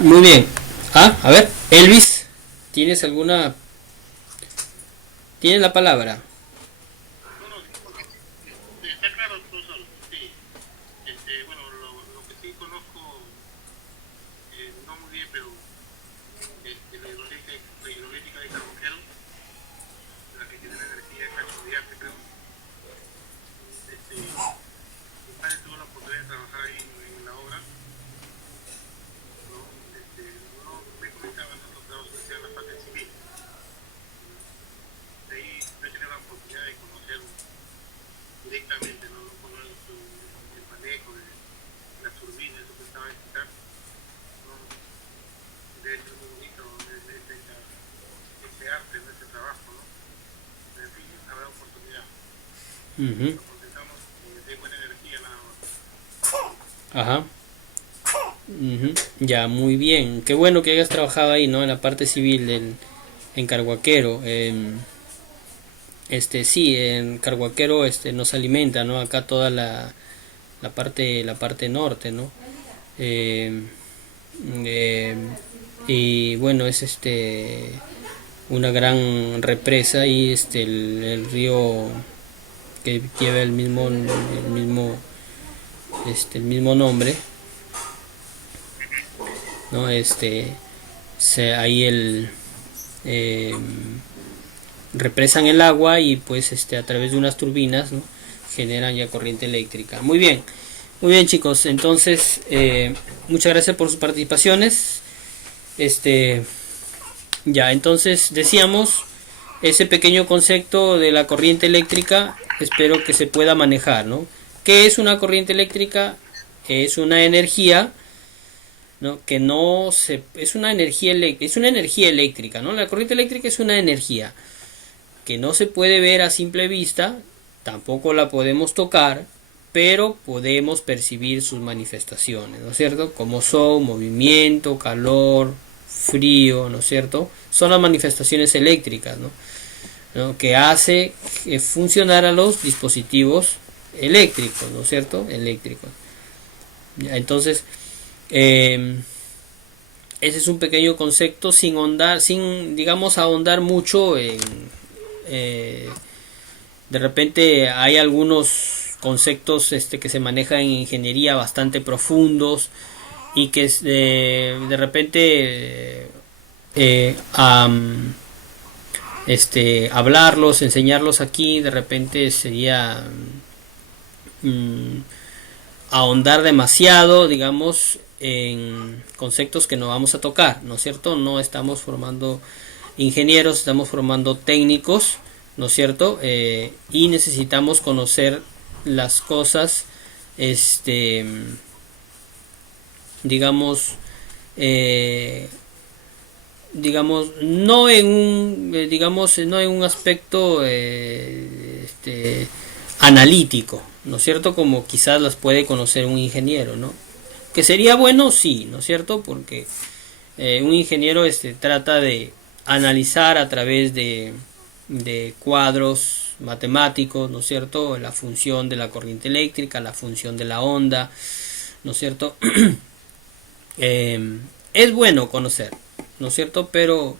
Muy bien. A ver, Elvis, ¿tienes alguna... ¿Tienes la palabra? No, no, sí, bueno, está claro, profesor, sí. Bueno, lo que sí conozco, no muy bien, pero la hidroeléctrica de Carbonero, la que tiene la energía cachoneante, creo. Mi padre tuvo la oportunidad de trabajar ahí en la obra, ¿no? Uno me comentaba en otros trabajos que hacían la parte civil, ¿no? De ahí no he tenido la oportunidad de conocer directamente, ¿no? No conocer el manejo de las turbinas, eso que estaba a explicar, ¿no? Debe ser muy bonito, ¿no? Ese arte, ¿no? Ese trabajo, ¿no? En fin, habrá oportunidad. Ujú. Lo contentamos de buena energía nada más. Ajá. Ujú. Ya, muy bien. Qué bueno que hayas trabajado ahí, ¿no? En la parte civil en Carhuaquero. Sí, en Carhuaquero nos alimenta, ¿no? Acá toda la parte norte, ¿no? Eh, eh, y bueno, es una gran represa y el río que lleva el mismo nombre, ¿no? Ahí eh, represan el agua y pues a través de unas turbinas, ¿no? Generan ya corriente eléctrica. Muy bien chicos, entonces muchas gracias por sus participaciones. Este, ya, entonces decíamos ese pequeño concepto de la corriente eléctrica, espero que se pueda manejar, ¿no? ¿Qué es una corriente eléctrica? Es una energía, ¿no? Que no se es una energía eléctrica, ¿no? La corriente eléctrica es una energía que no se puede ver a simple vista, tampoco la podemos tocar, pero podemos percibir sus manifestaciones, ¿no es cierto? Como son movimiento, calor, frío, ¿no es cierto? Son las manifestaciones eléctricas, ¿no? ¿No? Que hace funcionar a los dispositivos eléctricos, ¿no es cierto? Eléctricos. Entonces, eh, ese es un pequeño concepto sin, digamos, ahondar mucho en... eh, de repente hay algunos conceptos que se manejan en ingeniería bastante profundos y que de repente hablarlos, enseñarlos aquí, de repente sería mm, ahondar demasiado, digamos, en conceptos que no vamos a tocar, ¿no es cierto? No estamos formando ingenieros, estamos formando técnicos, ¿no es cierto? Y necesitamos conocer las cosas, este, digamos, eh, no en un, no en un aspecto analítico, ¿no es cierto? Como quizás las puede conocer un ingeniero, ¿no? Que sería bueno, sí, ¿no es cierto? Porque un ingeniero trata de analizar a través de cuadros matemáticos, ¿no es cierto? La función de la corriente eléctrica, la función de la onda, ¿no es cierto? Eh, es bueno conocer, ¿no es cierto? Pero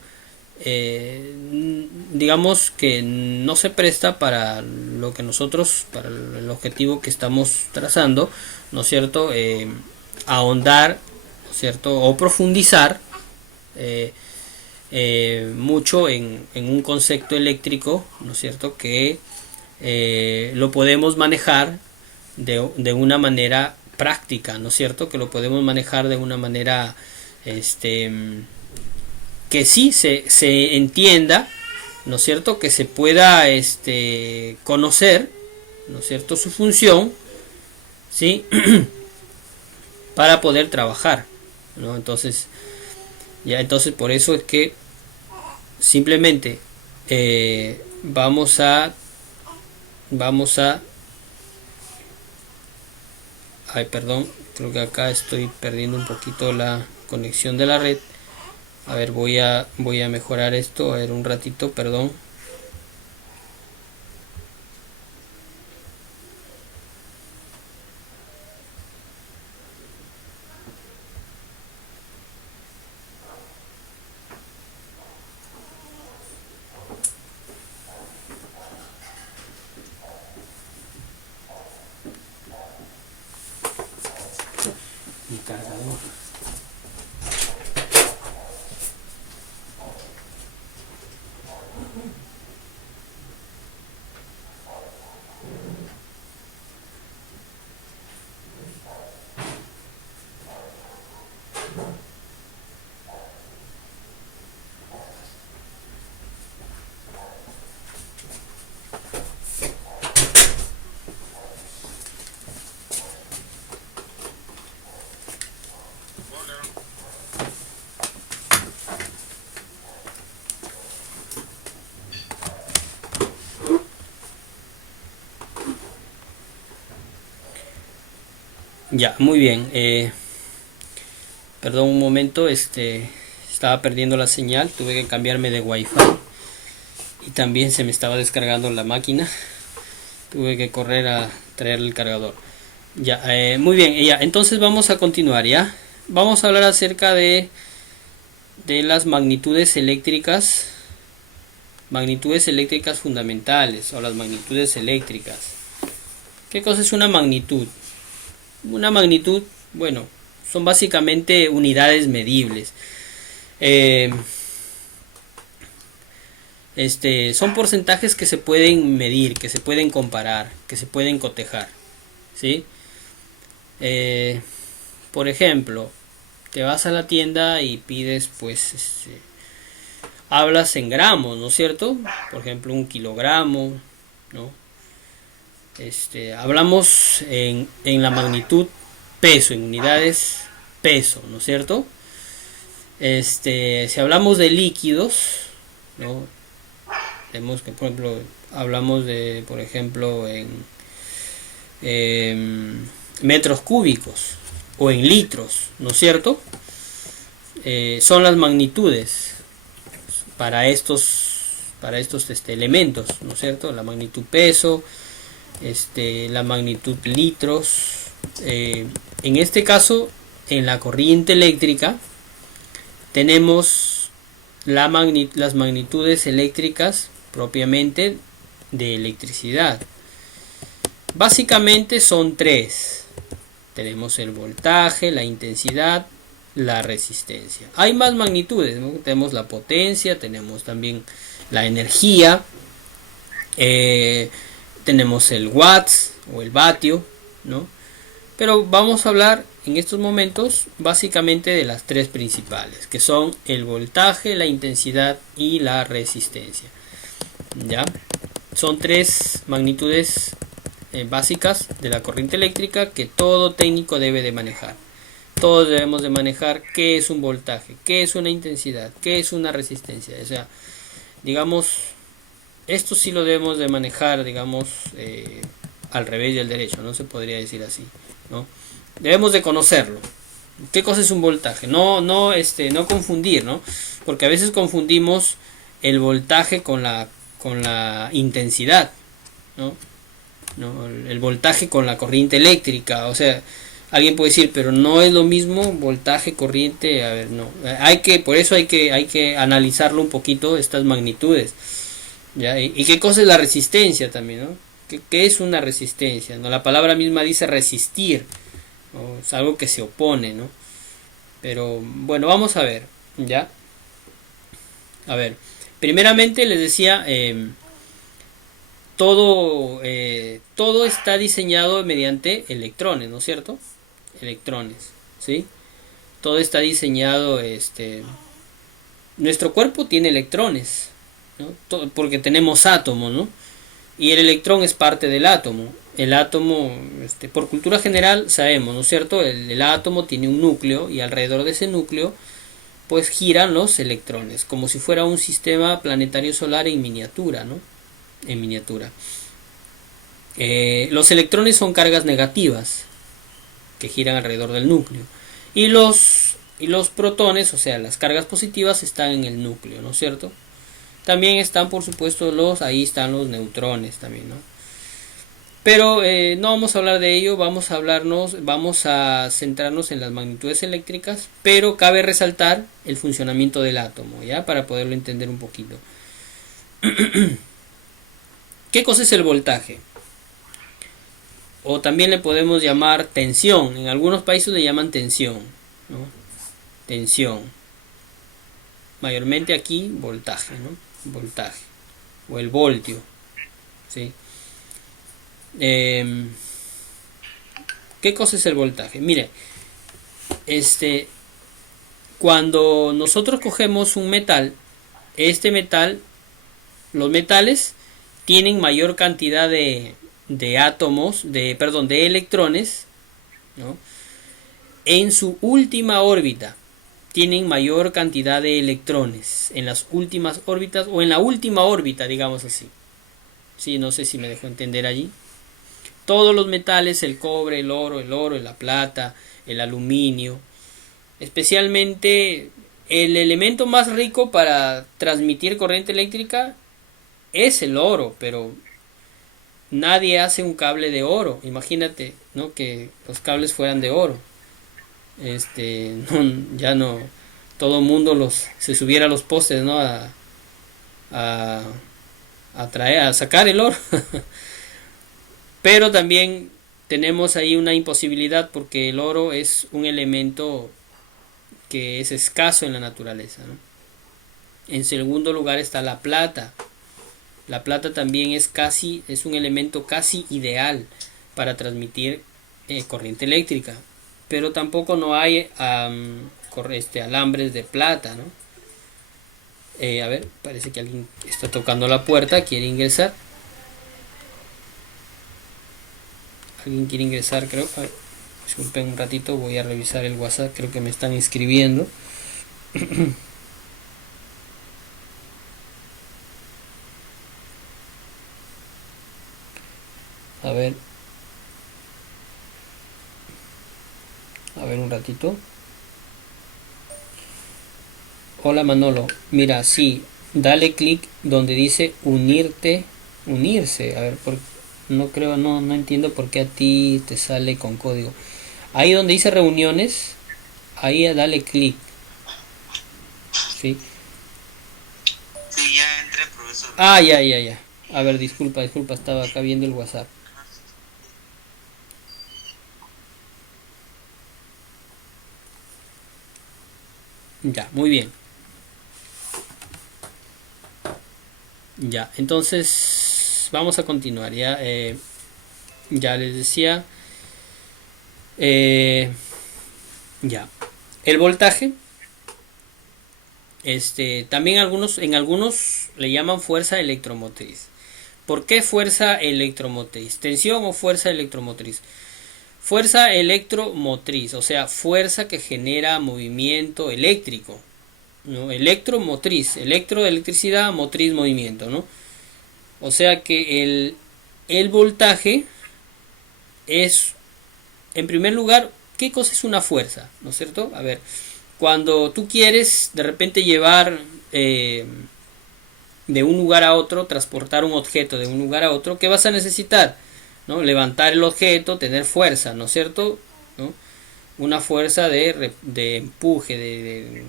digamos que no se presta para lo que nosotros, para el objetivo que estamos trazando, ¿no es cierto? Ahondar, ¿no es cierto? O profundizar eh, mucho en un concepto eléctrico, ¿no es cierto? Que lo podemos manejar de una manera práctica, ¿no es cierto? Que lo podemos manejar de una manera este, que sí se entienda, ¿no es cierto? Que se pueda conocer, ¿no es cierto? Su función, ¿sí? Para poder trabajar, ¿no? Entonces por eso es que simplemente vamos a ay, perdón, creo que acá estoy perdiendo un poquito la conexión de la red. A ver, voy a mejorar esto, a ver un ratito, perdón. mi cargador. Ya, muy bien. Perdón un momento, estaba perdiendo la señal, tuve que cambiarme de wifi y también se me estaba descargando la máquina. Tuve que correr a traer el cargador. Ya, muy bien, ya. Entonces vamos a continuar, ya. Vamos a hablar acerca de las magnitudes eléctricas fundamentales o las magnitudes eléctricas. ¿Qué cosa es una magnitud? Una magnitud, bueno, son básicamente unidades medibles. Son porcentajes que se pueden medir, que se pueden comparar, que se pueden cotejar, ¿sí? Por ejemplo, te vas a la tienda y pides, pues, hablas en gramos, ¿no es cierto? Por ejemplo, 1 kilogramo, ¿no? Hablamos en la magnitud peso, en unidades peso, ¿no es cierto? Si hablamos de líquidos, ¿no? Vemos que, por ejemplo, hablamos de, por ejemplo, en metros cúbicos o en litros, ¿no es cierto? Son las magnitudes para estos elementos, ¿no es cierto? La magnitud peso, la magnitud litros. En este caso, en la corriente eléctrica tenemos las magnitudes eléctricas propiamente de electricidad. Básicamente son tres. Tenemos el voltaje, la intensidad, la resistencia. Hay más magnitudes, ¿no? Tenemos la potencia, tenemos también la energía, tenemos el watts o el vatio, ¿no? Pero vamos a hablar en estos momentos básicamente de las tres principales, que son el voltaje, la intensidad y la resistencia. ¿Ya? Son tres magnitudes básicas de la corriente eléctrica que todo técnico debe de manejar. Todos debemos de manejar qué es un voltaje, qué es una intensidad, qué es una resistencia. O sea, digamos, esto sí lo debemos de manejar, digamos, al revés y al derecho, no se podría decir así, ¿no? Debemos de conocerlo. ¿Qué cosa es un voltaje? No confundir, ¿no? Porque a veces confundimos el voltaje con la intensidad, ¿no? El voltaje con la corriente eléctrica. O sea, alguien puede decir, pero no es lo mismo voltaje, corriente. A ver, no. Por eso hay que analizarlo un poquito, estas magnitudes. ¿Ya? ¿Y qué cosa es la resistencia también, ¿no? ¿Qué es una resistencia? ¿No? La palabra misma dice resistir, ¿no? Es algo que se opone, ¿no? Pero bueno, vamos a ver, ¿ya? A ver, primeramente les decía, todo está diseñado mediante electrones, ¿no es cierto? Electrones, ¿sí? Todo está diseñado, nuestro cuerpo tiene electrones, ¿no? Porque tenemos átomos, ¿no? Y el electrón es parte del átomo. El átomo, por cultura general sabemos, ¿no es cierto? El átomo tiene un núcleo y alrededor de ese núcleo pues giran los electrones, como si fuera un sistema planetario solar en miniatura, ¿no? En miniatura. Los electrones son cargas negativas que giran alrededor del núcleo. Y los protones, o sea, las cargas positivas, están en el núcleo, ¿no es cierto? También están, por supuesto, ahí están los neutrones también, ¿no? Pero no vamos a hablar de ello, vamos a centrarnos en las magnitudes eléctricas, pero cabe resaltar el funcionamiento del átomo, ¿ya? Para poderlo entender un poquito. ¿Qué cosa es el voltaje? o también le podemos llamar tensión. En algunos países le llaman tensión, ¿no? Tensión. Mayormente aquí voltaje, ¿no? Voltaje. O el voltio. ¿Sí? ¿Qué cosa es el voltaje? Mire, cuando nosotros cogemos un metal, este metal, los metales tienen mayor cantidad de átomos, de electrones, ¿no? En su última órbita. Tienen mayor cantidad de electrones en las últimas órbitas o en la última órbita, digamos así. Sí, no sé si me dejo entender allí. Todos los metales, el cobre, el oro, la plata, el aluminio, especialmente el elemento más rico para transmitir corriente eléctrica es el oro, pero nadie hace un cable de oro. Imagínate, ¿no? Que los cables fueran de oro. Ya no, todo el mundo se subiera a los postes, ¿no? A sacar el oro. Pero también tenemos ahí una imposibilidad porque el oro es un elemento que es escaso en la naturaleza, ¿no? En segundo lugar está la plata. La plata también es un elemento casi ideal para transmitir corriente eléctrica, pero tampoco no hay alambres de plata, ¿no? A ver, parece que alguien está tocando la puerta, quiere ingresar. Alguien quiere ingresar, creo. A ver, disculpen un ratito, voy a revisar el WhatsApp, creo que me están inscribiendo. A ver un ratito. Hola Manolo, mira, sí, dale clic donde dice unirse. A ver, no entiendo por qué a ti te sale con código. Ahí donde dice reuniones, ahí dale clic. ¿Sí? Sí, ya entré, profesor. Ah, ya. A ver, disculpa, estaba acá viendo el WhatsApp. Ya, muy bien. Ya, entonces vamos a continuar. Ya les decía. Ya. El voltaje. También en algunos le llaman fuerza electromotriz. ¿Por qué fuerza electromotriz? ¿Tensión o fuerza electromotriz? Fuerza electromotriz, o sea, fuerza que genera movimiento eléctrico, ¿no? Electromotriz, electricidad, motriz, movimiento, ¿no? O sea que el voltaje es, en primer lugar, ¿qué cosa es una fuerza? ¿No es cierto? A ver, cuando tú quieres de repente llevar de un lugar a otro, transportar un objeto de un lugar a otro, ¿qué vas a necesitar? ¿No? Levantar el objeto, tener fuerza, ¿no es cierto? ¿No? Una fuerza de empuje,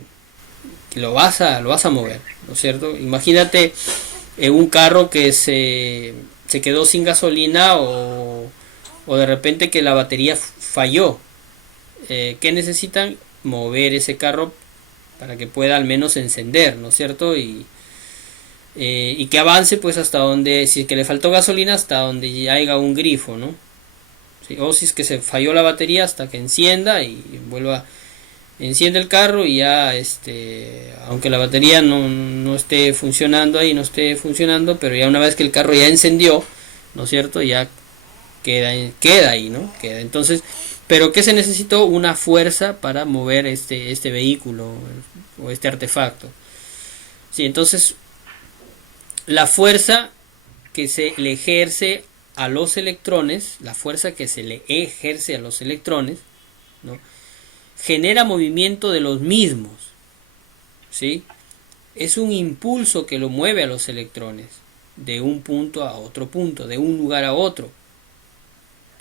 que lo vas a mover, ¿no es cierto? Imagínate un carro que se quedó sin gasolina o de repente que la batería falló. ¿Qué necesitan? Mover ese carro para que pueda al menos encender, ¿no es cierto? Y que avance pues hasta donde, si es que le faltó gasolina, hasta donde haya un grifo, ¿no? ¿Sí? O si es que se falló la batería, hasta que encienda y enciende el carro y ya, aunque la batería no esté funcionando ahí, pero ya una vez que el carro ya encendió, ¿no es cierto? Ya queda ahí, ¿no? Entonces, pero ¿qué se necesitó? Una fuerza para mover este vehículo o este artefacto. Sí, entonces la fuerza que se le ejerce a los electrones, ¿no? Genera movimiento de los mismos, ¿sí? Es un impulso que lo mueve a los electrones de un punto a otro punto, de un lugar a otro,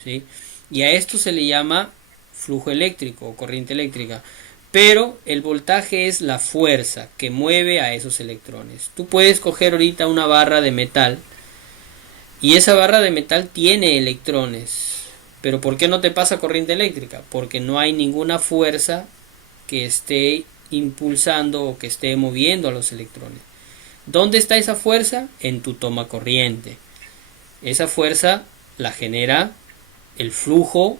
¿sí? Y a esto se le llama flujo eléctrico o corriente eléctrica. Pero el voltaje es la fuerza que mueve a esos electrones. Tú puedes coger ahorita una barra de metal y esa barra de metal tiene electrones, Pero ¿por qué no te pasa corriente eléctrica? Porque no hay ninguna fuerza que esté impulsando o que esté moviendo a los electrones. ¿Dónde está esa fuerza? En tu toma corriente. Esa fuerza la genera el flujo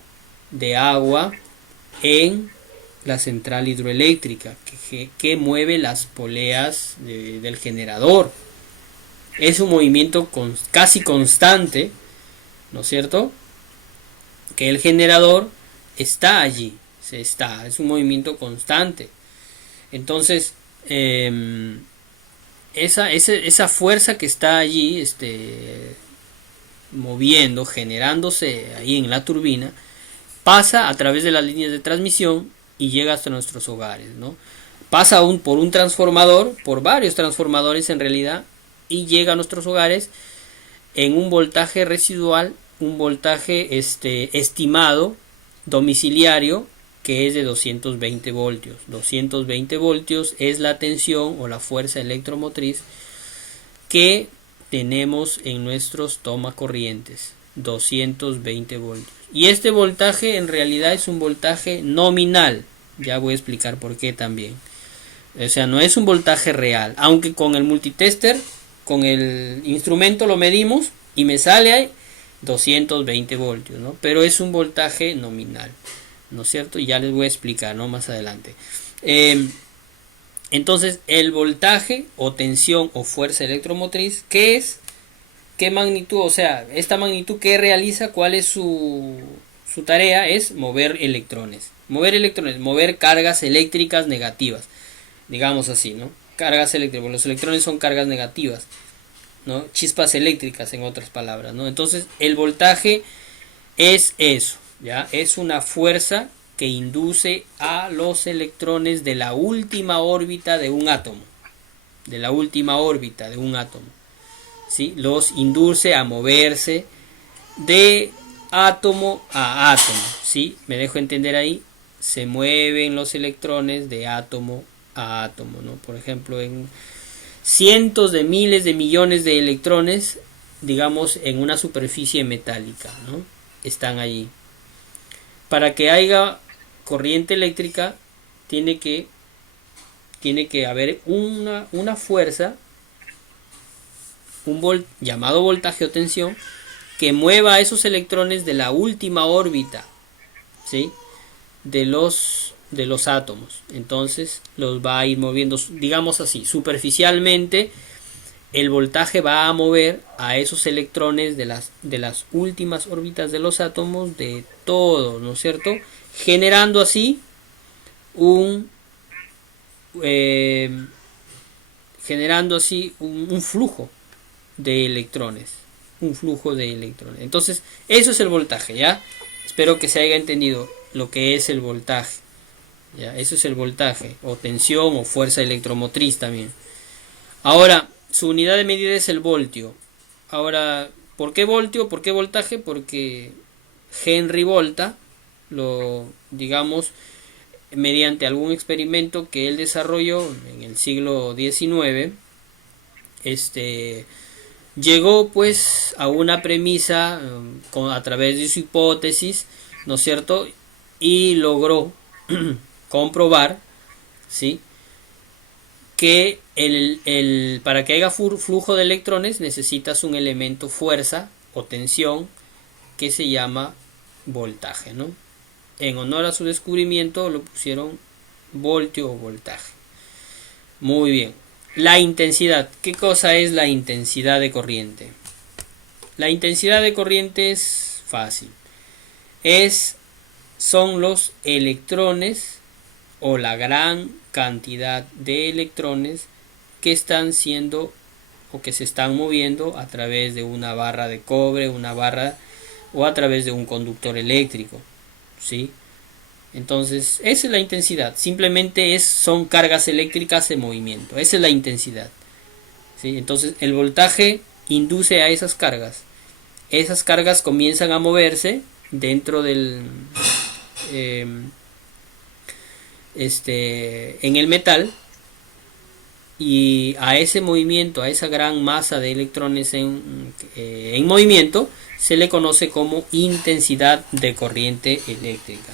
de agua en la central hidroeléctrica que mueve las poleas del generador. Es un movimiento casi constante, ¿no es cierto? Que el generador está allí, es un movimiento constante. Entonces, esa fuerza que está allí moviendo, generándose ahí en la turbina, pasa a través de las líneas de transmisión y llega hasta nuestros hogares, ¿no? Pasa por un transformador, por varios transformadores en realidad, y llega a nuestros hogares en un voltaje residual, un voltaje estimado domiciliario, que es de 220 voltios. 220 voltios es la tensión o la fuerza electromotriz que tenemos en nuestros tomacorrientes. 220 voltios. Y este voltaje en realidad es un voltaje nominal. Ya voy a explicar por qué también. O sea, no es un voltaje real. Aunque con el multitester, con el instrumento lo medimos y me sale ahí 220 voltios, ¿no? Pero es un voltaje nominal, ¿no es cierto? Y ya les voy a explicar, ¿no? Más adelante. Entonces, el voltaje o tensión o fuerza electromotriz, ¿qué es? ¿Qué magnitud? O sea, esta magnitud, ¿qué realiza? ¿Cuál es su tarea? Es mover electrones. Mover cargas eléctricas negativas. Digamos así, ¿no? Cargas eléctricas. Los electrones son cargas negativas, ¿no? Chispas eléctricas, en otras palabras, ¿no? Entonces, el voltaje es eso, ¿ya? Es una fuerza que induce a los electrones de la última órbita de un átomo. De la última órbita de un átomo. ¿Sí? Los induce a moverse de átomo a átomo, ¿sí? Me dejo entender ahí. Se mueven los electrones de átomo a átomo, ¿no? Por ejemplo, en cientos de miles de millones de electrones, digamos, en una superficie metálica, ¿no? Están allí. Para que haya corriente eléctrica tiene que haber una fuerza, llamado voltaje o tensión, que mueva a esos electrones de la última órbita, ¿sí? de los átomos. Entonces los va a ir moviendo, digamos así, superficialmente. El voltaje va a mover a esos electrones de las últimas órbitas de los átomos de todo, ¿no es cierto? Generando así un flujo de electrones. Entonces, eso es el voltaje, ¿ya? Espero que se haya entendido lo que es el voltaje. ¿Ya? Eso es el voltaje, o tensión, o fuerza electromotriz también. Ahora, su unidad de medida es el voltio. Ahora, ¿por qué voltio? ¿Por qué voltaje? Porque Henry Volta, digamos, mediante algún experimento que él desarrolló en el siglo XIX, llegó pues a una premisa a través de su hipótesis, ¿no es cierto? Y logró comprobar, ¿sí?, que para que haya flujo de electrones necesitas un elemento fuerza o tensión que se llama voltaje, ¿no? En honor a su descubrimiento lo pusieron voltio o voltaje. Muy bien. La intensidad. ¿Qué cosa es la intensidad de corriente? La intensidad de corriente es fácil. Son los electrones o la gran cantidad de electrones que están siendo o que se están moviendo a través de una barra de cobre, o a través de un conductor eléctrico, ¿sí? Entonces, esa es la intensidad. Simplemente son cargas eléctricas en movimiento. Esa es la intensidad, ¿sí? Entonces, el voltaje induce a esas cargas. Esas cargas comienzan a moverse dentro del en el metal, y a ese movimiento, a esa gran masa de electrones en movimiento, se le conoce como intensidad de corriente eléctrica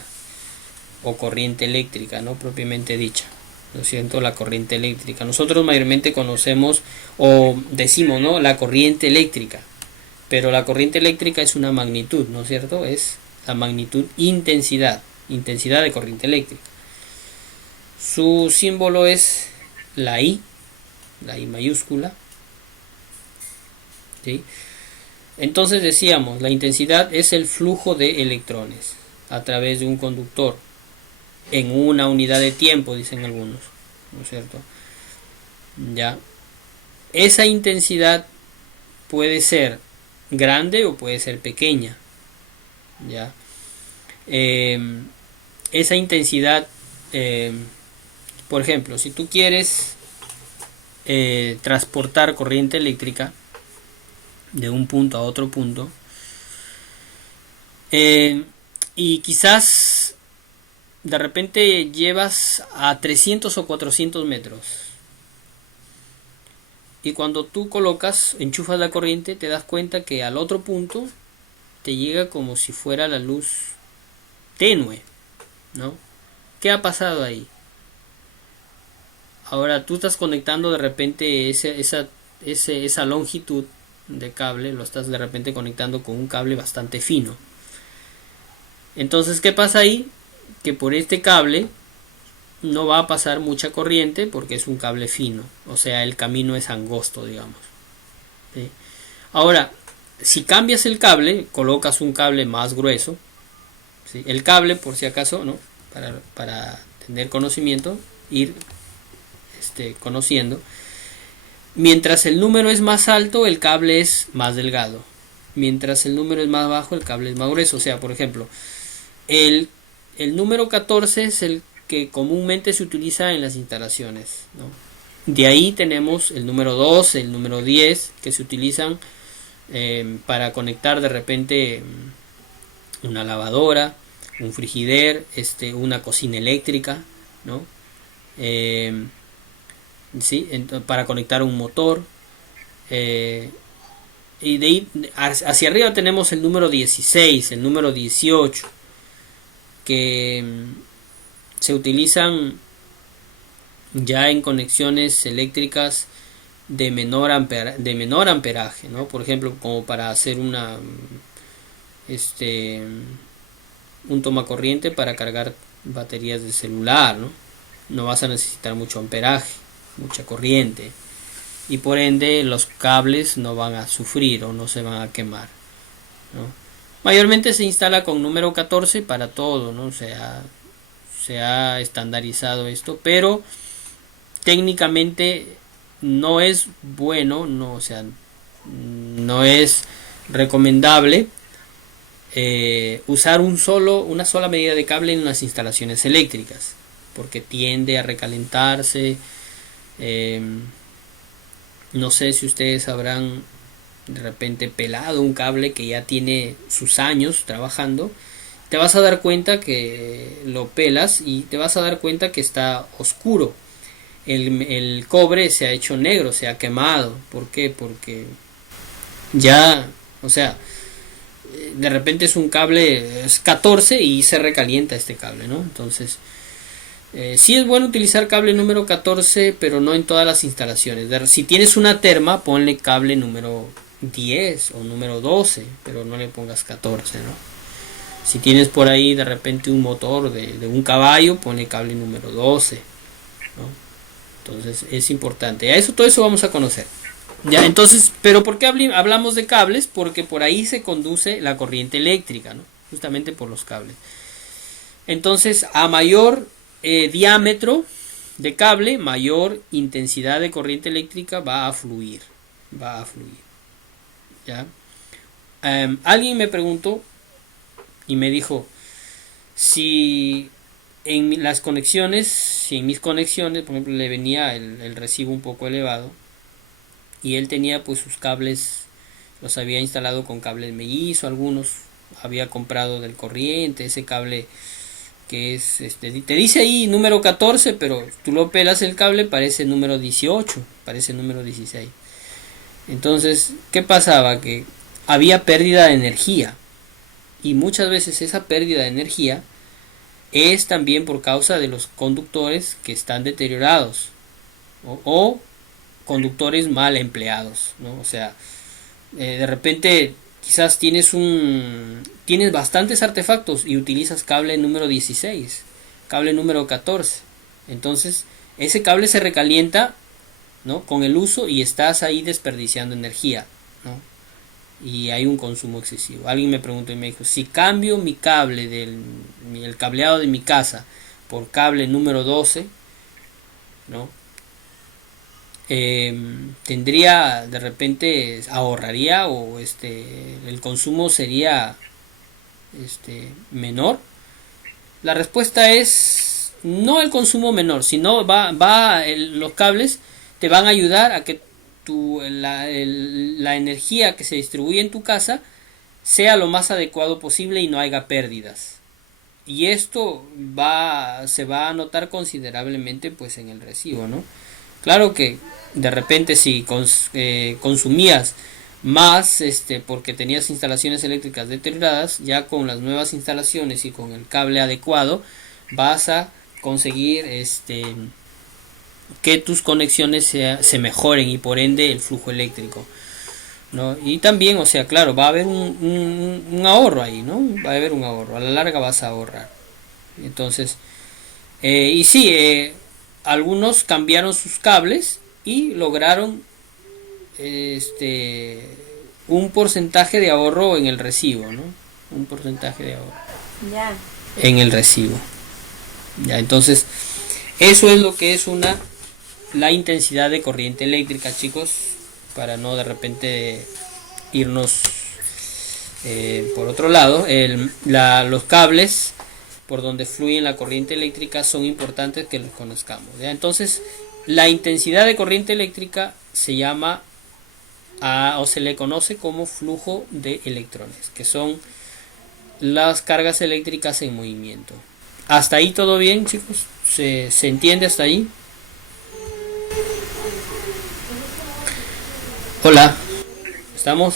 o corriente eléctrica, no propiamente dicha, ¿no es cierto? La corriente eléctrica. Nosotros mayormente conocemos o decimos, ¿no?, la corriente eléctrica, pero la corriente eléctrica es una magnitud, ¿no es cierto? Es la magnitud intensidad de corriente eléctrica. Su símbolo es la I mayúscula, ¿sí? Entonces decíamos, la intensidad es el flujo de electrones a través de un conductor en una unidad de tiempo, dicen algunos, ¿no es cierto? Ya. Esa intensidad puede ser grande o puede ser pequeña, ya. Esa intensidad, por ejemplo, si tú quieres transportar corriente eléctrica de un punto a otro punto, y quizás de repente llevas a 300 o 400 metros, y cuando tú enchufas la corriente, te das cuenta que al otro punto te llega como si fuera la luz tenue, ¿no? ¿Qué ha pasado ahí? Ahora tú estás conectando de repente esa longitud de cable, lo estás de repente conectando con un cable bastante fino. Entonces, ¿qué pasa ahí? Que por este cable no va a pasar mucha corriente porque es un cable fino, o sea, el camino es angosto, digamos, ¿sí? Ahora, si cambias el cable, colocas un cable más grueso, ¿sí? El cable, por si acaso, ¿no?, para tener conocimiento, ir conociendo. Mientras el número es más alto, el cable es más delgado. Mientras el número es más bajo, el cable es más grueso. O sea, por ejemplo, el número 14 es el que comúnmente se utiliza en las instalaciones, ¿no? De ahí tenemos el número 12, el número 10, que se utilizan para conectar de repente una lavadora, un frigider, una cocina eléctrica, ¿no? ¿Sí? Para conectar un motor. Y de ahí hacia arriba tenemos el número 16, el número 18, que se utilizan ya en conexiones eléctricas de menor amperaje, ¿no? Por ejemplo, como para hacer un tomacorriente para cargar baterías de celular, ¿no? No vas a necesitar mucho amperaje, mucha corriente, y por ende los cables no van a sufrir o no se van a quemar, ¿no? Mayormente se instala con número 14 para todo, ¿no? Se ha estandarizado esto, pero técnicamente no es bueno, no, o sea, no es recomendable usar una sola medida de cable en las instalaciones eléctricas, porque tiende a recalentarse. No sé si ustedes habrán de repente pelado un cable que ya tiene sus años trabajando. Te vas a dar cuenta que lo pelas y te vas a dar cuenta que está oscuro. El cobre se ha hecho negro, se ha quemado. ¿Por qué? Porque ya, o sea, de repente es un cable, es 14 y se recalienta este cable, ¿no? Entonces, sí es bueno utilizar cable número 14, pero no en todas las instalaciones. Si tienes una terma, ponle cable número 10 o número 12, pero no le pongas 14, ¿no? Si tienes por ahí de repente un motor de un caballo, ponle cable número 12, ¿no? Entonces es importante. Todo eso vamos a conocer. Ya, entonces, pero ¿por qué hablamos de cables? Porque por ahí se conduce la corriente eléctrica, ¿no? Justamente por los cables. Entonces, a mayor diámetro de cable, mayor intensidad de corriente eléctrica va a fluir. ¿Ya? Alguien me preguntó y me dijo, si en mis conexiones, por ejemplo, le venía el recibo un poco elevado y él tenía pues sus cables, los había instalado con cables mellizo, algunos había comprado del corriente, ese cable que es, te dice ahí número 14, pero tú lo pelas el cable, parece número 18, parece número 16. Entonces, ¿qué pasaba? Que había pérdida de energía, y muchas veces esa pérdida de energía es también por causa de los conductores que están deteriorados o conductores mal empleados, ¿no? O sea, de repente quizás tienes bastantes artefactos y utilizas cable número 16, cable número 14. Entonces, ese cable se recalienta, ¿no?, con el uso, y estás ahí desperdiciando energía, ¿no? Y hay un consumo excesivo. Alguien me preguntó y me dijo, si cambio mi cable el cableado de mi casa por cable número 12, ¿no? Tendría, de repente ahorraría, o el consumo sería menor. La respuesta es no el consumo menor, sino los cables te van a ayudar a que la energía que se distribuye en tu casa sea lo más adecuado posible y no haya pérdidas. Y esto se va a notar considerablemente pues en el recibo, ¿no? Claro que de repente si consumías más porque tenías instalaciones eléctricas deterioradas, ya con las nuevas instalaciones y con el cable adecuado vas a conseguir que tus conexiones se mejoren, y por ende el flujo eléctrico, ¿no? Y también, o sea, claro, va a haber un ahorro ahí, ¿no? Va a haber un ahorro, a la larga vas a ahorrar. Entonces, y sí, algunos cambiaron sus cables y lograron un porcentaje de ahorro en el recibo, ¿no? Un porcentaje de ahorro Ya. en el recibo. Ya, entonces, eso es lo que es la intensidad de corriente eléctrica, chicos, para no de repente irnos por otro lado. Los cables por donde fluye la corriente eléctrica son importantes que los conozcamos, ¿ya? Entonces, la intensidad de corriente eléctrica se llama o se le conoce como flujo de electrones, que son las cargas eléctricas en movimiento. ¿Hasta ahí todo bien, chicos? ¿Se entiende hasta ahí? Hola, ¿estamos?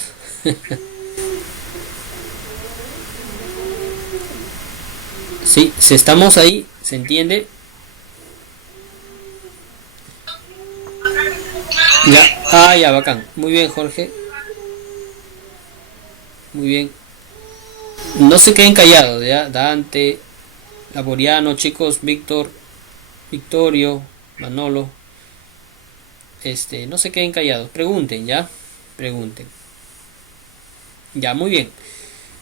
Sí, si estamos ahí, ¿se entiende? Ya, ya, bacán. Muy bien, Jorge. Muy bien. No se queden callados, ya. Dante, Laboriano, chicos, Víctor, Victorio, Manolo. No se queden callados. Pregunten, ya. Pregunten. Ya, muy bien.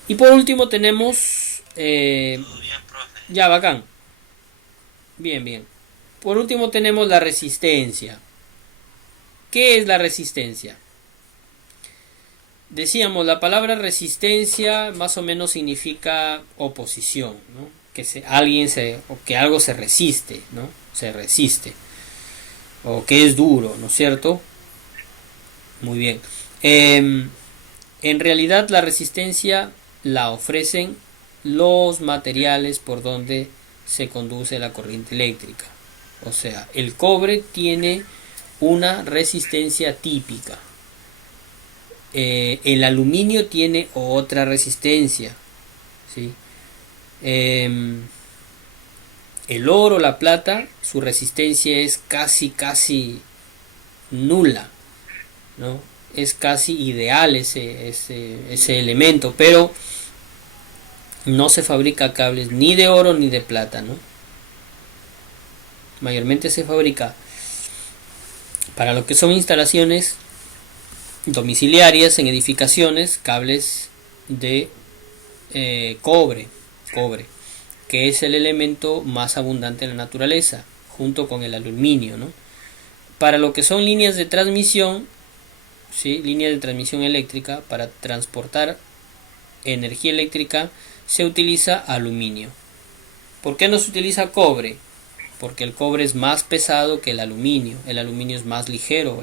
Y por último tenemos... ya, bacán. Bien, bien. Por último tenemos la resistencia. ¿Qué es la resistencia? Decíamos, la palabra resistencia más o menos significa oposición, ¿no? Que algo se resiste, ¿no? Se resiste. O que es duro, ¿no es cierto? Muy bien. En realidad la resistencia la ofrecen los materiales por donde se conduce la corriente eléctrica. O sea, el cobre tiene una resistencia típica. El aluminio tiene otra resistencia, ¿sí? El oro, la plata, su resistencia es casi nula, ¿no? Es casi ideal ese elemento, pero no se fabrica cables ni de oro ni de plata, ¿no? Mayormente se fabrica para lo que son instalaciones domiciliarias en edificaciones, cables de cobre, que es el elemento más abundante en la naturaleza, junto con el aluminio, ¿no? Para lo que son líneas de transmisión, ¿sí? Líneas de transmisión eléctrica, para transportar energía eléctrica se utiliza aluminio. ¿Por qué no se utiliza cobre? Porque el cobre es más pesado que el aluminio es más ligero.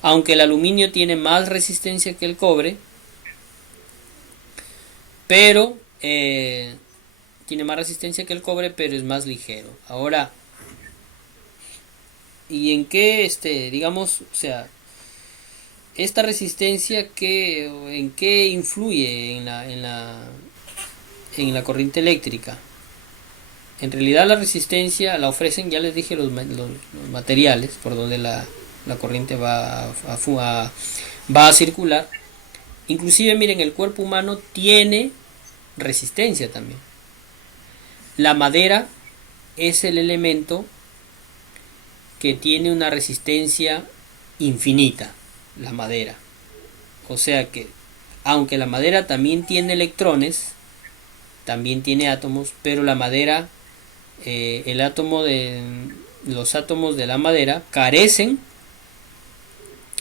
Aunque el aluminio tiene más resistencia que el cobre, pero tiene más resistencia que el cobre, pero es más ligero. Ahora, ¿y en qué, digamos, o sea, esta resistencia en qué influye en la corriente eléctrica? En realidad la resistencia la ofrecen, ya les dije, los materiales por donde la corriente va a circular. Inclusive, miren, el cuerpo humano tiene resistencia también. La madera es el elemento que tiene una resistencia infinita, la madera. O sea que, aunque la madera también tiene electrones, también tiene átomos, pero la madera, los átomos de la madera carecen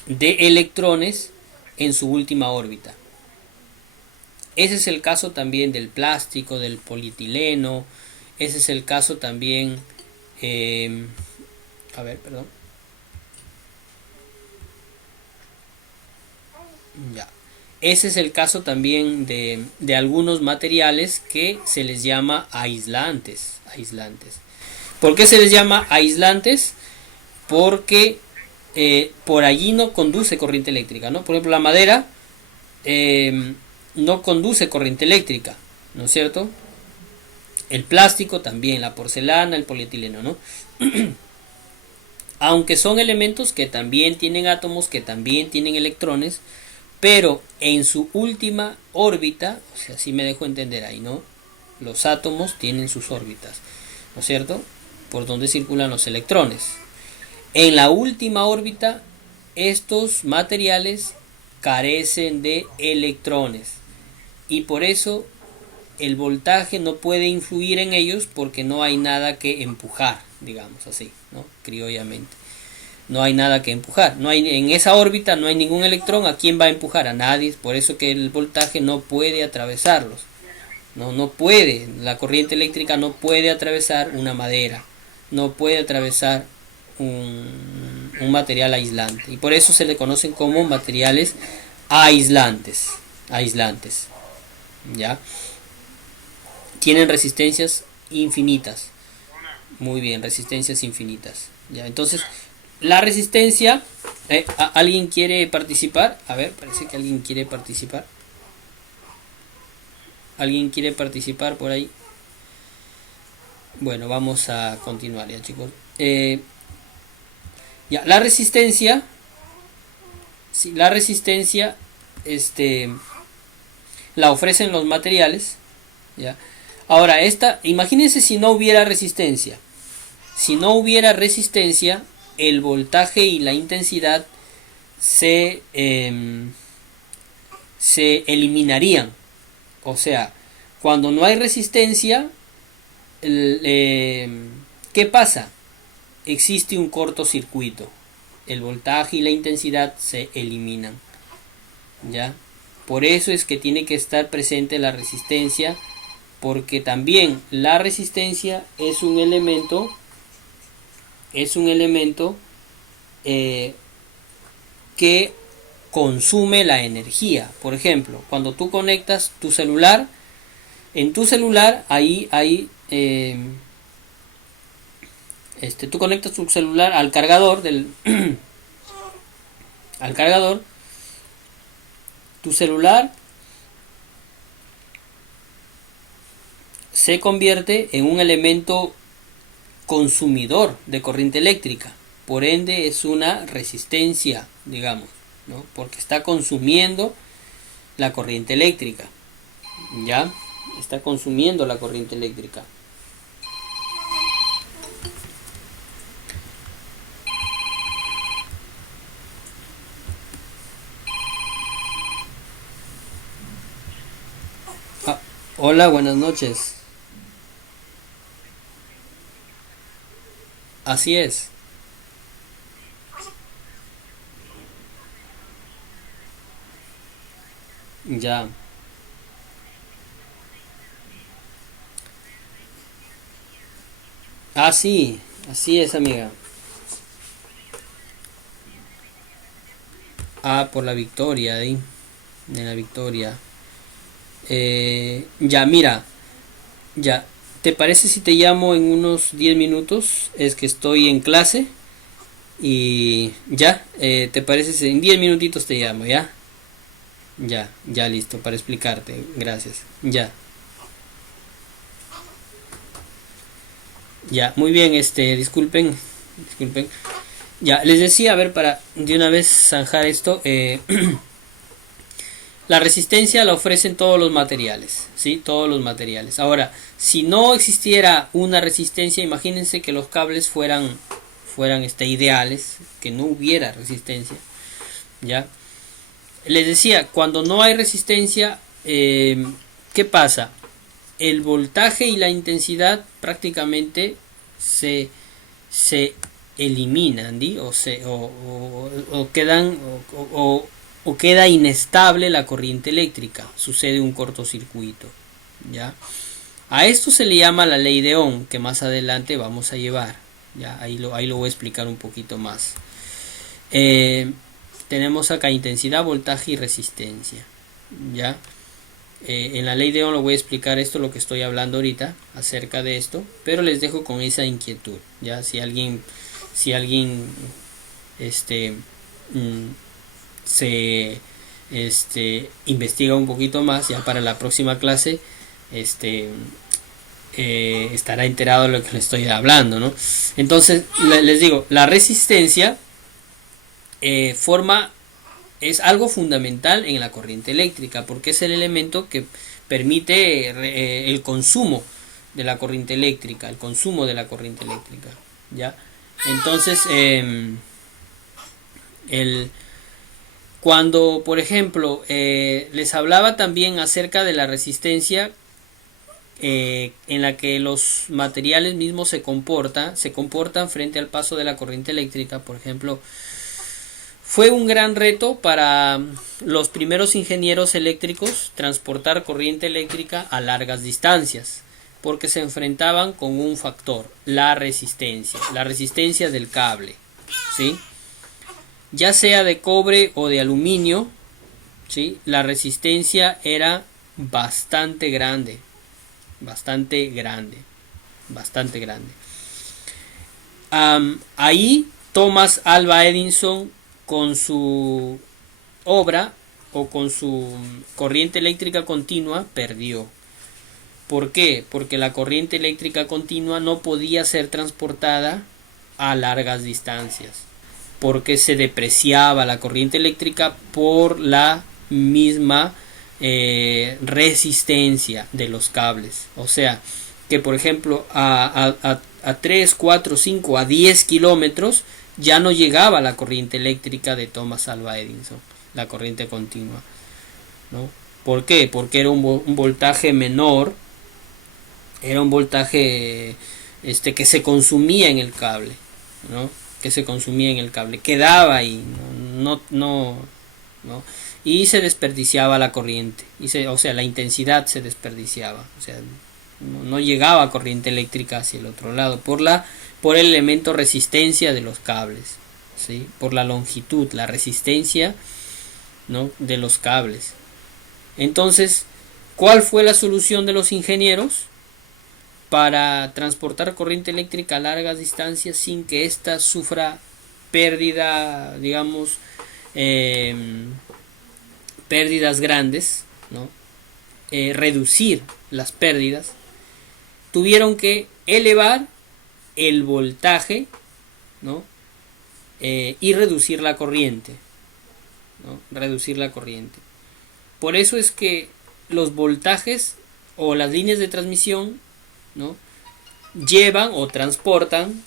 de electrones en su última órbita. Ese es el caso también del plástico, del polietileno. Ese es el caso también, perdón. Ya. Ese es el caso también de algunos materiales que se les llama aislantes. ¿Por qué se les llama aislantes? Porque por allí no conduce corriente eléctrica, ¿no? Por ejemplo, la madera no conduce corriente eléctrica, ¿no es cierto? El plástico también, la porcelana, el polietileno, ¿no? Aunque son elementos que también tienen átomos, que también tienen electrones, pero en su última órbita, o sea, sí me dejo entender ahí, ¿no? Los átomos tienen sus órbitas, ¿no es cierto? Por donde circulan los electrones. En la última órbita, estos materiales carecen de electrones y por eso el voltaje no puede influir en ellos porque no hay nada que empujar, digamos así, ¿no? Criollamente. No hay nada que empujar. En esa órbita no hay ningún electrón. ¿A quién va a empujar? A nadie. Por eso que el voltaje no puede atravesarlos. No puede. La corriente eléctrica no puede atravesar una madera. No puede atravesar un material aislante. Y por eso se le conocen como materiales aislantes. ¿Ya? Tienen resistencias infinitas. Muy bien, resistencias infinitas. ¿Ya? Entonces, la resistencia, ¿alguien quiere participar? A ver, parece que alguien quiere participar. ¿Alguien quiere participar por ahí? Bueno, vamos a continuar ya, chicos. Ya, la resistencia, la ofrecen los materiales, ¿ya? Ahora, imagínense si no hubiera resistencia. Si no hubiera resistencia, el voltaje y la intensidad se eliminarían. O sea, cuando no hay resistencia, ¿qué pasa? Existe un cortocircuito. El voltaje y la intensidad se eliminan. ¿Ya? Por eso es que tiene que estar presente la resistencia, porque también la resistencia es un elemento que consume la energía. Por ejemplo, cuando tú conectas tu celular, en tu celular tú conectas tu celular al cargador al cargador. Tu celular se convierte en un elemento consumidor de corriente eléctrica. Por ende es una resistencia, digamos, ¿no? Porque está consumiendo la corriente eléctrica. ¿Ya? Está consumiendo la corriente eléctrica. Hola, buenas noches. Así es. Ya. Ah, sí. Así es, amiga. Ah, por la victoria, ahí. De la victoria. Ya, mira. Ya. ¿te parece si te llamo en unos 10 minutos? Es que estoy en clase y ya, ¿te parece si en 10 minutitos te llamo, ya? Ya, ya listo para explicarte, gracias. Ya, ya, muy bien, disculpen. Ya, les decía, a ver, para de una vez zanjar esto, la resistencia la ofrecen todos los materiales, ¿sí? Todos los materiales. Ahora, si no existiera una resistencia, imagínense que los cables fueran ideales, que no hubiera resistencia, ¿ya? Les decía, cuando no hay resistencia, ¿qué pasa? El voltaje y la intensidad prácticamente se eliminan, ¿sí? O quedan o queda inestable la corriente eléctrica, sucede un cortocircuito, ¿ya? A esto se le llama la ley de Ohm, que más adelante vamos a llevar, ya ahí lo voy a explicar un poquito más. Tenemos acá intensidad, voltaje y resistencia, ya. En la ley de Ohm lo voy a explicar esto, lo que estoy hablando ahorita acerca de esto, pero les dejo con esa inquietud, ya. Si alguien se investiga un poquito más, ya para la próxima clase estará enterado de lo que le estoy hablando, ¿no? Entonces les digo, la resistencia es algo fundamental en la corriente eléctrica, porque es el elemento que permite el consumo de la corriente eléctrica, ¿ya? Entonces, cuando, por ejemplo, les hablaba también acerca de la resistencia, en la que los materiales mismos se comportan frente al paso de la corriente eléctrica, por ejemplo, fue un gran reto para los primeros ingenieros eléctricos transportar corriente eléctrica a largas distancias, porque se enfrentaban con un factor, la resistencia del cable, ¿sí? Ya sea de cobre o de aluminio, ¿sí? La resistencia era bastante grande. Ahí Thomas Alva Edison, con su obra o con su corriente eléctrica continua, perdió. ¿Por qué? Porque la corriente eléctrica continua no podía ser transportada a largas distancias, porque se depreciaba la corriente eléctrica por la misma resistencia de los cables. O sea, que por ejemplo a 3, 4, 5, a 10 kilómetros ya no llegaba la corriente eléctrica de Thomas Alva Edison, la corriente continua, ¿no? ¿Por qué? Porque era un voltaje menor, era un voltaje que se consumía en el cable, ¿no? Quedaba ahí, no, y se desperdiciaba la corriente, o sea, la intensidad se desperdiciaba, o sea, no llegaba corriente eléctrica hacia el otro lado por el elemento resistencia de los cables, ¿sí? Por la longitud, la resistencia, ¿no?, de los cables. Entonces, ¿cuál fue la solución de los ingenieros para transportar corriente eléctrica a largas distancias sin que ésta sufra pérdida, digamos, pérdidas grandes, ¿no? Reducir las pérdidas? Tuvieron que elevar el voltaje, ¿no? Y reducir la corriente, ¿no? Por eso es que los voltajes o las líneas de transmisión, ¿no?, llevan o transportan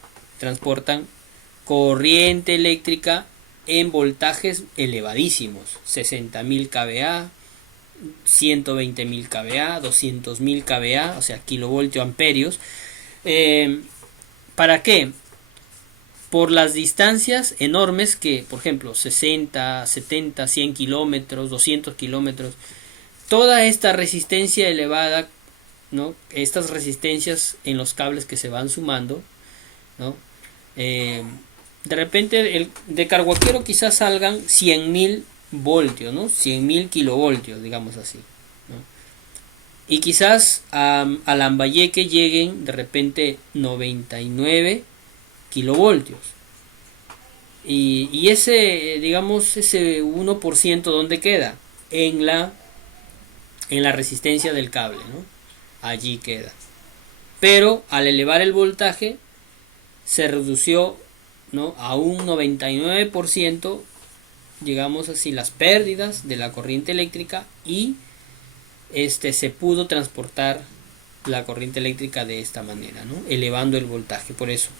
corriente eléctrica en voltajes elevadísimos, 60.000 kVA, 120.000 kVA, 200.000 kVA, o sea, kilovoltio amperios. ¿Para qué? Por las distancias enormes que, por ejemplo, 60, 70, 100 kilómetros, 200 kilómetros, toda esta resistencia elevada, ¿no?, estas resistencias en los cables que se van sumando, ¿no?, de repente de Carhuaquero quizás salgan 100.000 voltios, ¿no?, 100.000 kilovoltios, digamos así, ¿no? y quizás a Lambayeque lleguen de repente 99 kilovoltios. Y ese, digamos, ese 1% ¿dónde queda? En la resistencia del cable, ¿no? Allí queda. Pero al elevar el voltaje se redució, ¿no?, a un 99%, digamos así, las pérdidas de la corriente eléctrica, y se pudo transportar la corriente eléctrica de esta manera, ¿no?, elevando el voltaje. Por eso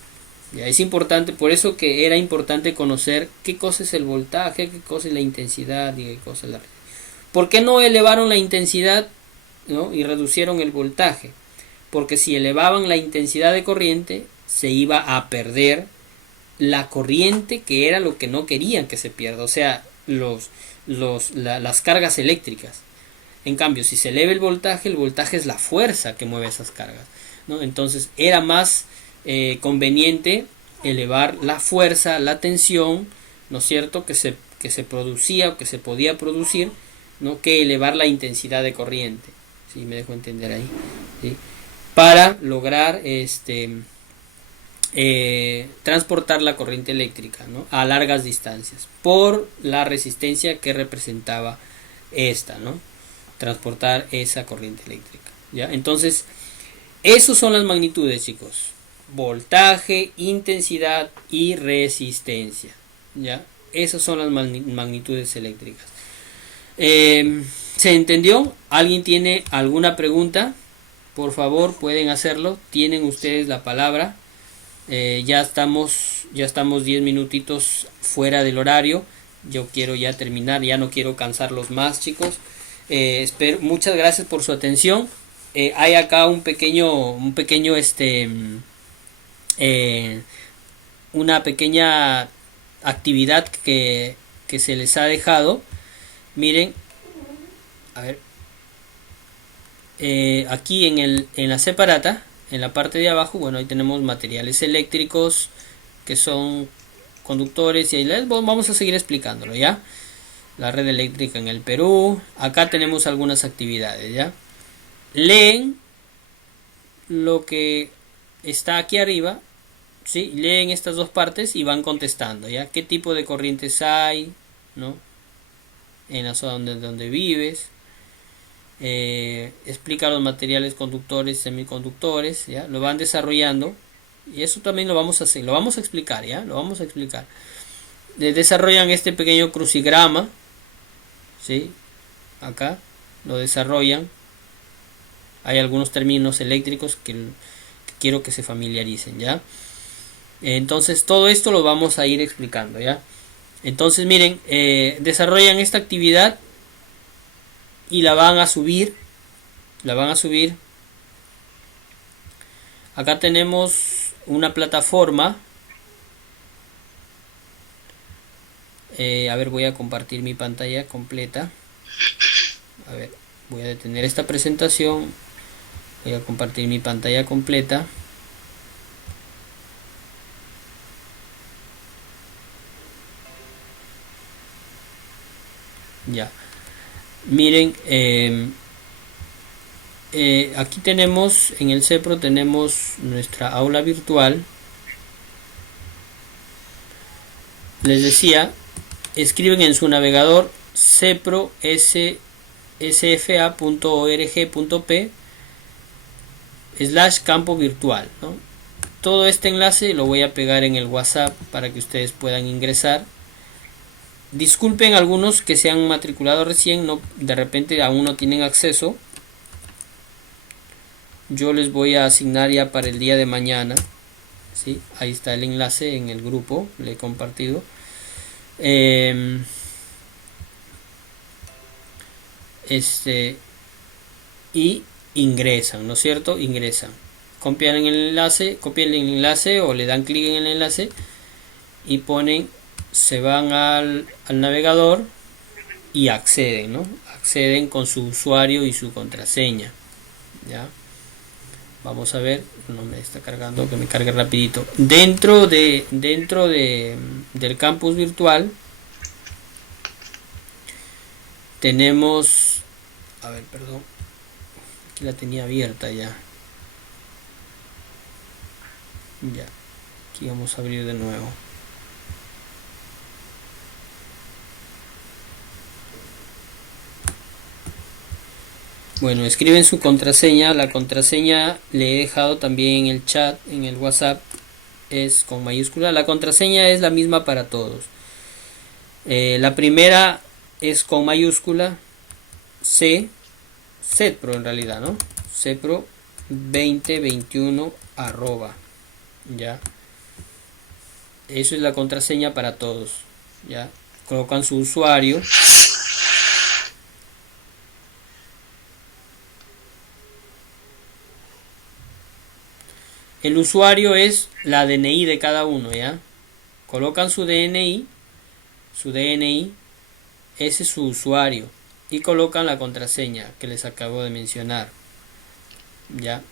ya es importante, por eso que era importante conocer qué cosa es el voltaje, qué cosa es la intensidad y qué cosa es la... ¿Por qué no elevaron la intensidad, ¿no?, y reducieron el voltaje? Porque si elevaban la intensidad de corriente, se iba a perder la corriente, que era lo que no querían que se pierda, o sea, las cargas eléctricas. En cambio, si se eleva el voltaje es la fuerza que mueve esas cargas, ¿no? Entonces era más conveniente elevar la fuerza, la tensión, ¿no es cierto?, que se producía o que se podía producir, ¿no?, que elevar la intensidad de corriente. ¿Sí? Me dejo entender ahí, ¿sí?, para lograr transportar la corriente eléctrica, ¿no?, a largas distancias, por la resistencia que representaba esta, ¿no?, transportar esa corriente eléctrica, ¿ya? Entonces, esos son las magnitudes, chicos: voltaje, intensidad y resistencia, ¿ya? Esas son las magnitudes eléctricas. ¿Se entendió? ¿Alguien tiene alguna pregunta? Por favor, pueden hacerlo. Tienen ustedes la palabra. Ya estamos 10 minutitos fuera del horario. Yo quiero ya terminar, ya no quiero cansarlos más, chicos. Muchas gracias por su atención. Hay acá una pequeña actividad que se les ha dejado. Miren, a ver, aquí en la separata, en la parte de abajo, bueno, ahí tenemos materiales eléctricos, que son conductores, y ahí vamos a seguir explicándolo, ¿ya? La red eléctrica en el Perú. Acá tenemos algunas actividades, ¿ya? Leen lo que está aquí arriba, ¿sí? Leen estas dos partes y van contestando, ¿ya? ¿Qué tipo de corrientes hay, ¿no?, en la zona donde vives? Explica los materiales conductores, semiconductores, ¿ya? Lo van desarrollando, y eso también lo vamos a hacer, lo vamos a explicar, ¿ya? Lo vamos a explicar. Desarrollan este pequeño crucigrama, ¿sí? Acá lo desarrollan. Hay algunos términos eléctricos que quiero que se familiaricen, ¿ya? Entonces todo esto lo vamos a ir explicando, ¿ya? Entonces miren, desarrollan esta actividad y la van a subir. Acá tenemos una plataforma. A ver, voy a compartir mi pantalla completa. A ver, voy a detener esta presentación. Voy a compartir mi pantalla completa. Ya. Miren, aquí tenemos, en el CEPRO tenemos nuestra aula virtual. Les decía, escriben en su navegador cepro.sfa.org.p/campo virtual, ¿no? Todo este enlace lo voy a pegar en el WhatsApp para que ustedes puedan ingresar. Disculpen algunos que se han matriculado recién, no, de repente aún no tienen acceso. Yo les voy a asignar ya para el día de mañana, ¿sí? Ahí está el enlace en el grupo, le he compartido. Y ingresan, ¿no es cierto? Ingresan. Copian el enlace o le dan clic en el enlace y ponen, se van al navegador y acceden, ¿no? Acceden con su usuario y su contraseña, ¿ya? Vamos a ver, no me está cargando, que me cargue rapidito. Dentro del campus virtual tenemos, a ver, perdón, Aquí la tenía abierta ya. Ya. Aquí vamos a abrir de nuevo. Bueno, escriben su contraseña. La contraseña le he dejado también en el chat, en el WhatsApp. Es con mayúscula. La contraseña es la misma para todos. La primera es con mayúscula. Setpro en realidad, ¿no? Setpro 2021 arroba. Ya. Eso es la contraseña para todos. Ya. Colocan su usuario. El usuario es la DNI de cada uno, ¿ya? Colocan su DNI, ese es su usuario, y colocan la contraseña que les acabo de mencionar, ¿ya?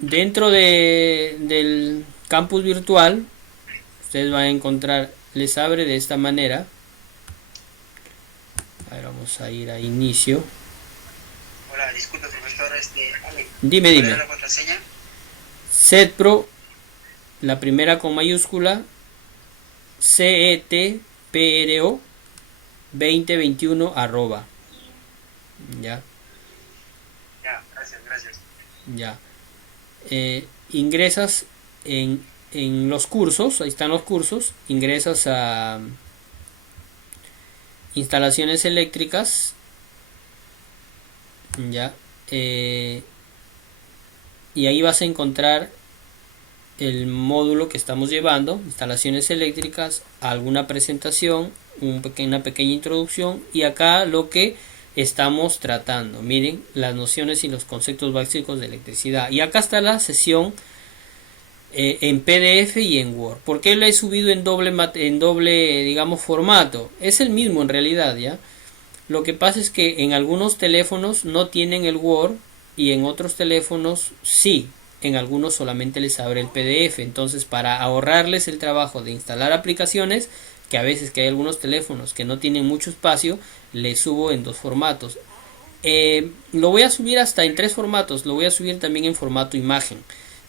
Dentro del campus virtual, ustedes van a encontrar, les abre de esta manera. A ver, vamos a ir a inicio. Hola, disculpe, profesor, Ale, Dime. ¿cuál era la contraseña? Setpro, la primera con mayúscula, CETPRO 2021 arroba. Ya. Ya, gracias. Ya. Ingresas en los cursos, ahí están los cursos, ingresas a instalaciones eléctricas, ya, y ahí vas a encontrar el módulo que estamos llevando, instalaciones eléctricas, alguna presentación, una pequeña introducción, y acá lo que estamos tratando, miren, las nociones y los conceptos básicos de electricidad. Y acá está la sesión en PDF y en Word. ¿Por qué la he subido en doble digamos formato? Es el mismo en realidad, ya. Lo que pasa es que en algunos teléfonos no tienen el Word y en otros teléfonos sí. En algunos solamente les abre el PDF. Entonces, para ahorrarles el trabajo de instalar aplicaciones, que a veces que hay algunos teléfonos que no tienen mucho espacio, les subo en dos formatos. Lo voy a subir hasta en tres formatos. Lo voy a subir también en formato imagen,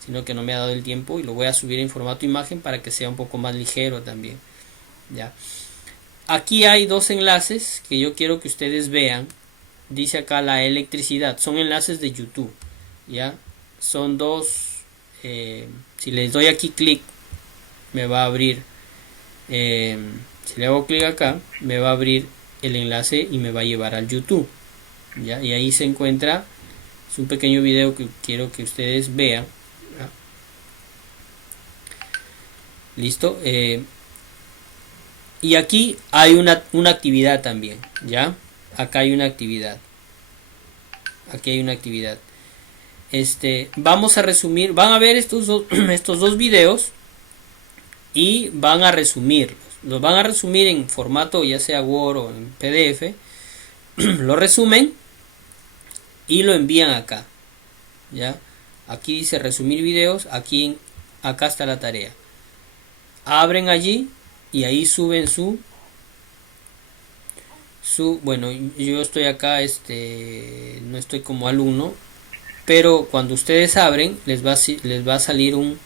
sino que no me ha dado el tiempo, y lo voy a subir en formato imagen para que sea un poco más ligero también. Ya. Aquí hay dos enlaces que yo quiero que ustedes vean. Dice acá la electricidad. Son enlaces de YouTube. Ya. Son dos. Si les doy aquí clic, me va a abrir. Si le hago clic acá, me va a abrir el enlace y me va a llevar al YouTube. ¿Ya? Y ahí se encuentra. Es un pequeño video que quiero que ustedes vean. ¿Ya? Listo. Y aquí hay una actividad también. ¿Ya? Acá hay una actividad. Aquí hay una actividad. Vamos a resumir. Van a ver estos dos videos y van a resumirlos. Los van a resumir en formato ya sea Word o en PDF. Lo resumen y lo envían acá. ¿Ya? Aquí dice resumir videos. Acá está la tarea. Abren allí y ahí suben su bueno, yo estoy acá, no estoy como alumno, pero cuando ustedes abren les va a salir un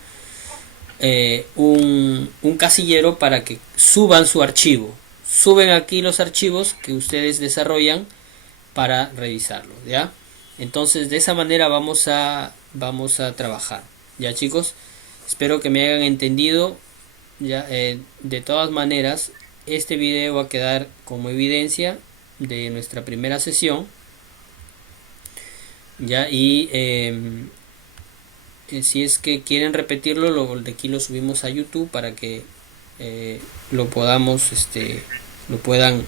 casillero para que suban su archivo. Suben aquí los archivos que ustedes desarrollan para revisarlo, ¿ya? Entonces de esa manera vamos a trabajar, ya chicos. Espero que me hayan entendido. Ya, de todas maneras, este video va a quedar como evidencia de nuestra primera sesión, ya. Y si es que quieren repetirlo, de aquí lo subimos a YouTube para que lo podamos lo puedan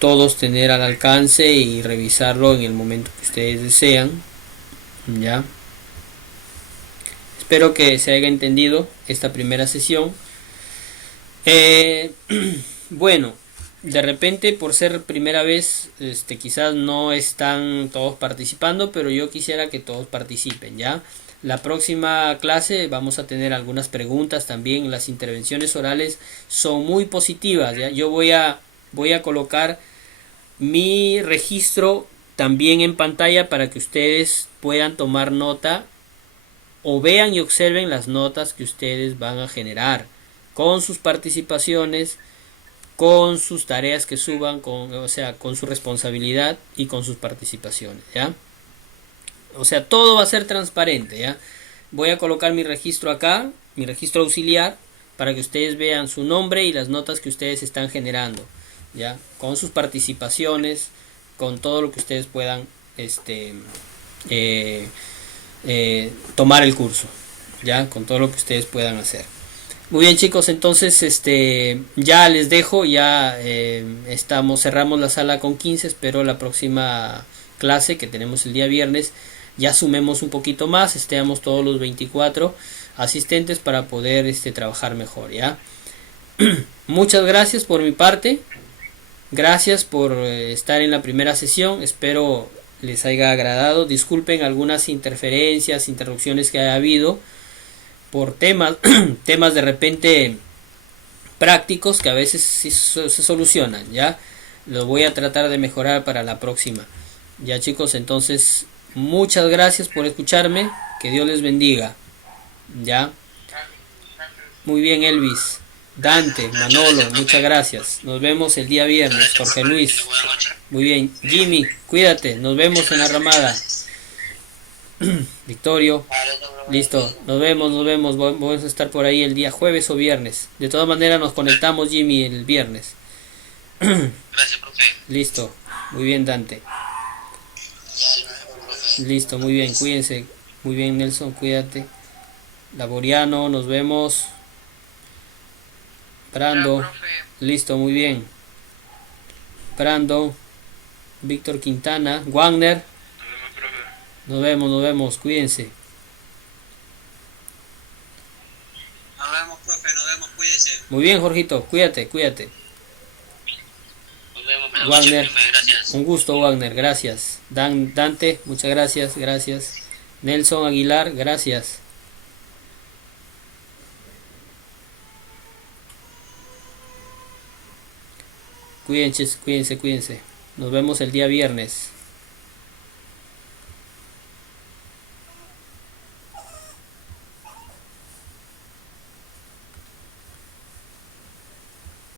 todos tener al alcance y revisarlo en el momento que ustedes desean, ya. Espero que se haya entendido esta primera sesión. Bueno, de repente por ser primera vez, quizás no están todos participando, pero yo quisiera que todos participen, ¿ya? La próxima clase vamos a tener algunas preguntas también. Las intervenciones orales son muy positivas, ¿ya? Yo voy a colocar mi registro también en pantalla para que ustedes puedan tomar nota o vean y observen las notas que ustedes van a generar con sus participaciones, con sus tareas que suban, o sea, con su responsabilidad y con sus participaciones, ¿ya? O sea, todo va a ser transparente, ¿ya? Voy a colocar mi registro acá, mi registro auxiliar, para que ustedes vean su nombre y las notas que ustedes están generando, ¿ya? Con sus participaciones, con todo lo que ustedes puedan tomar el curso, ¿ya? Con todo lo que ustedes puedan hacer. Muy bien, chicos, entonces ya les dejo, ya cerramos la sala con 15, espero la próxima clase que tenemos el día viernes ya sumemos un poquito más, estemos todos los 24 asistentes para poder trabajar mejor, ¿ya? Muchas gracias por mi parte, gracias por estar en la primera sesión, espero les haya agradado, disculpen algunas interferencias, interrupciones que haya habido por temas de repente prácticos que a veces sí se solucionan, ¿ya? Lo voy a tratar de mejorar para la próxima, ya, chicos. Entonces muchas gracias por escucharme, que Dios les bendiga, ya. Muy bien, Elvis, Dante, Manolo, muchas gracias, nos vemos el día viernes. Jorge Luis, muy bien. Jimmy, cuídate, nos vemos en la ramada. Victorio, listo, nos vemos, vamos a estar por ahí el día jueves o viernes. De todas maneras nos conectamos, Jimmy, el viernes. Gracias, profe. Listo, muy bien, Dante. Listo, muy bien, cuídense. Muy bien, Nelson, cuídate. Laboriano, nos vemos. Brando, listo, muy bien. Brando, Víctor Quintana, Wagner. Nos vemos, cuídense. Nos vemos, profe, nos vemos, cuídese. Muy bien, Jorgito, cuídate. Nos vemos, Wagner, gracias. un gusto, Wagner, gracias. Dante, muchas gracias. Nelson Aguilar, gracias. Cuídense. Nos vemos el día viernes.